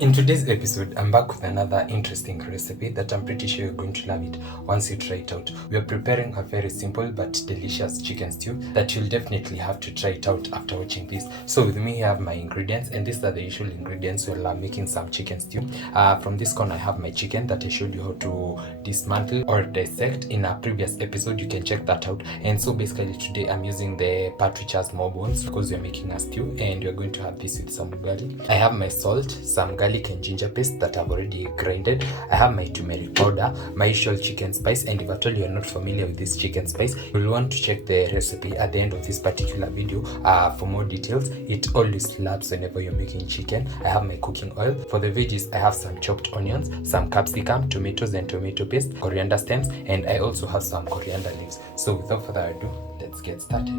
In today's episode, I'm back with another interesting recipe that I'm pretty sure you're going to love it once you try it out. We are preparing a very simple but delicious chicken stew that you'll definitely have to try it out after watching this. So with me, I have my ingredients, and these are the usual ingredients while I'm making some chicken stew. From this corner, I have my chicken that I showed you how to dismantle or dissect in a previous episode. You can check that out. And so basically today I'm using the part which has more bones because we're making a stew and we're going to have this with some ugali. I have my salt, some garlic and ginger paste that I've already grinded. I have my turmeric powder, my usual chicken spice, and if at all you're not familiar with this chicken spice, you'll want to check the recipe at the end of this particular video for more details. It always slaps whenever you're making chicken. I have my cooking oil. For the veggies, I have some chopped onions, some capsicum, tomatoes and tomato paste, coriander stems, and I also have some coriander leaves. So without further ado, let's get started.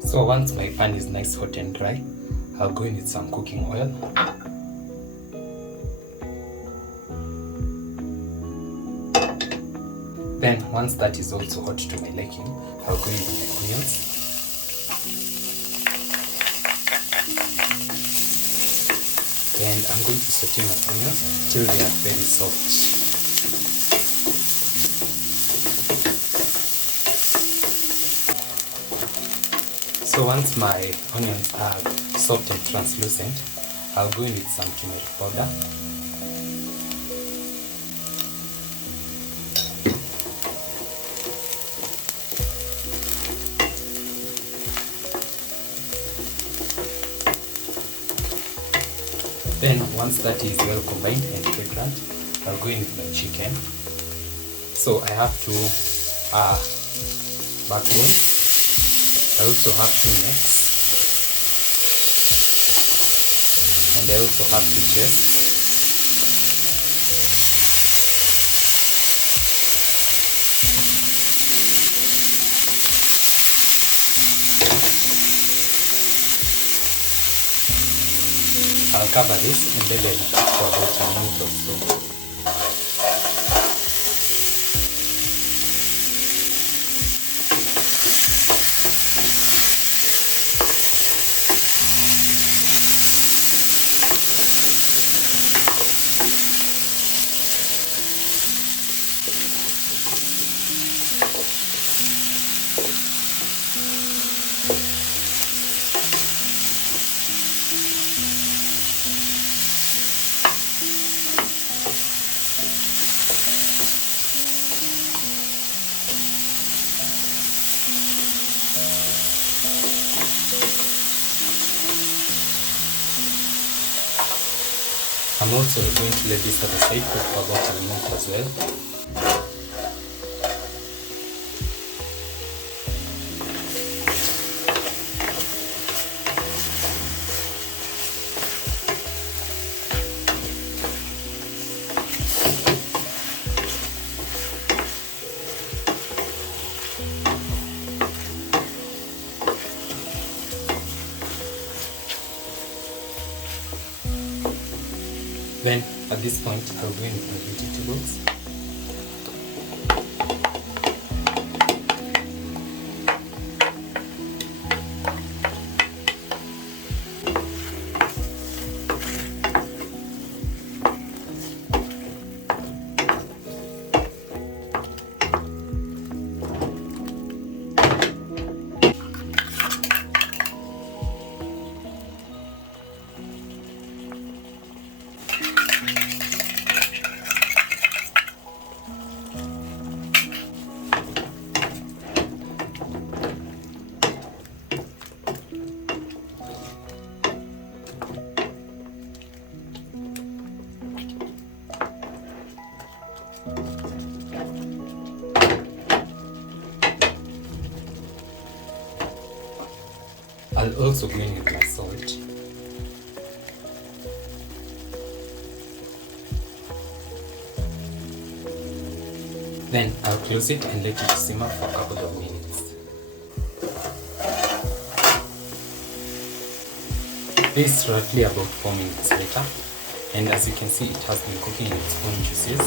So once my pan is nice, hot and dry, I'll go in with some cooking oil. Then once that is also hot to my liking, I'll go in with my onions. And I'm going to saute my onions till they are very soft. So once my onions are soft and translucent, I'll go in with some turmeric powder. Then once that is well combined and fragrant, I'll go in with my chicken. So I have two backbones. I also have 2 necks, and I also have 2 chests. I'll cover this and let it cook for about a minute or so. I'm also going to let this at the side cook for about a minute as well. Then at this point, I'll go in with my vegetables. I'll also go in with my salt. Then I'll close it and let it simmer for a couple of minutes. This roughly about 4 minutes later. And as you can see, it has been cooking its own juices.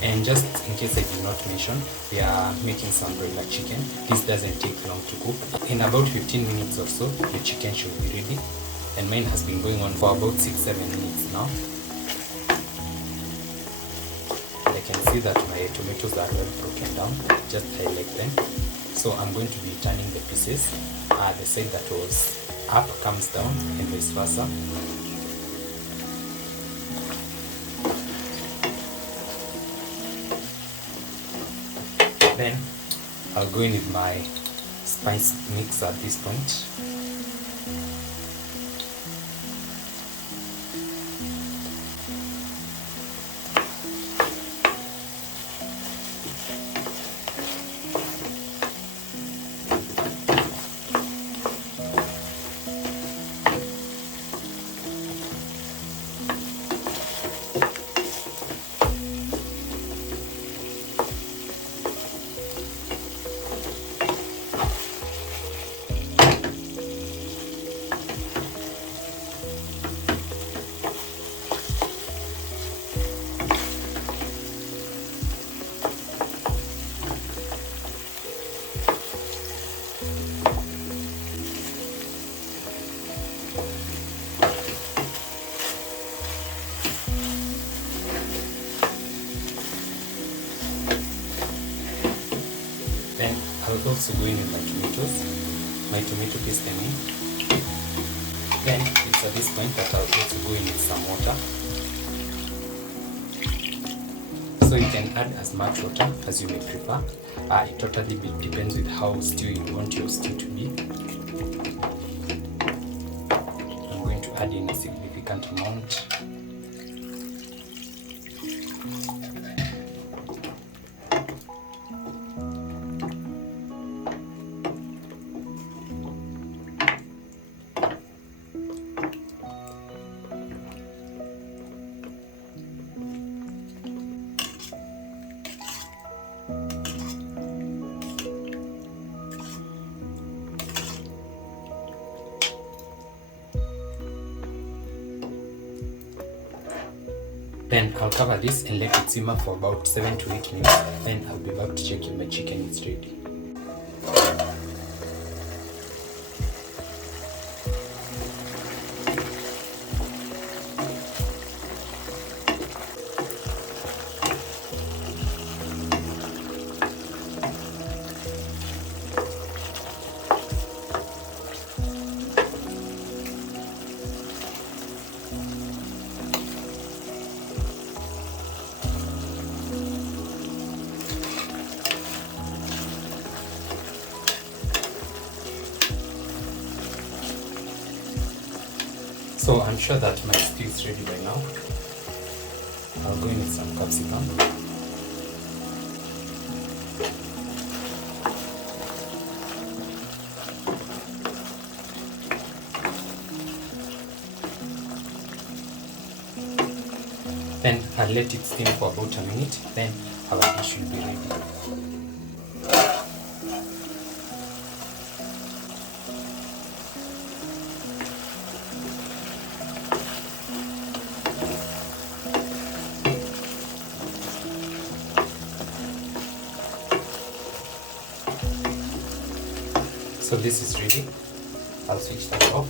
And just in case I did not mention, we are making some broiler chicken. This doesn't take long to cook. In about 15 minutes or so, the chicken should be ready. And mine has been going on for about 6-7 minutes now. I can see that my tomatoes are well broken down, just I like them. So I'm going to be turning the pieces. The side that was up comes down and vice versa. Then I'll go in with my spice mix at this point. Then I'll also go in with my tomato paste I mean. Then it's at this point that I'll also go in with some water. So you can add as much water as you may prefer. It totally depends with how stewy you want your stew to be. I'm going to add in a significant amount. Then I'll cover this and let it simmer for about 7 to 8 minutes. Then I'll be back to check if my chicken is ready. So I'm sure that my stew is ready by now. I'll go in with some capsicum. Then I'll let it steam for about a minute, then our dish will be ready. So this is ready. I'll switch that off.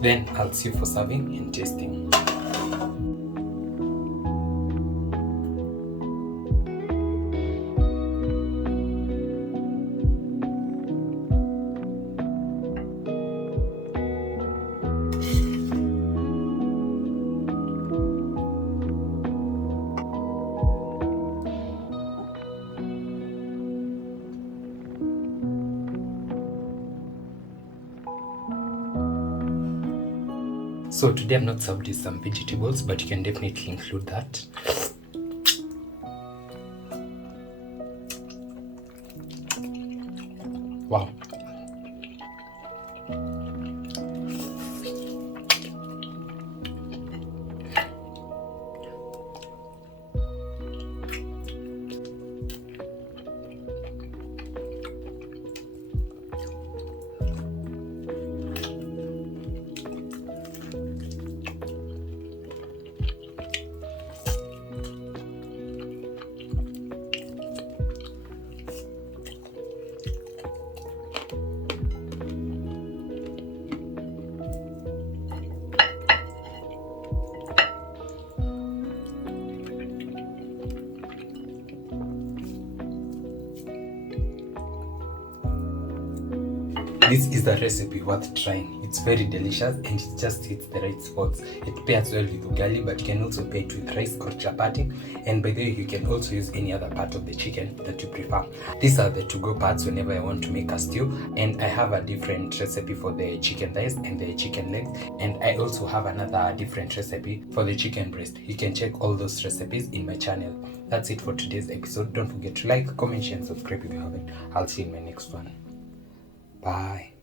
Then I'll see you for serving and tasting. So today I'm not served with some vegetables, but you can definitely include that. Wow. This is a recipe worth trying. It's very delicious and it just hits the right spots. It pairs well with ugali, but you can also pair it with rice or chapati. And by the way, you can also use any other part of the chicken that you prefer. These are the to-go parts whenever I want to make a stew. And I have a different recipe for the chicken thighs and the chicken legs. And I also have another different recipe for the chicken breast. You can check all those recipes in my channel. That's it for today's episode. Don't forget to like, comment, share, and subscribe if you haven't. I'll see you in my next one. Bye.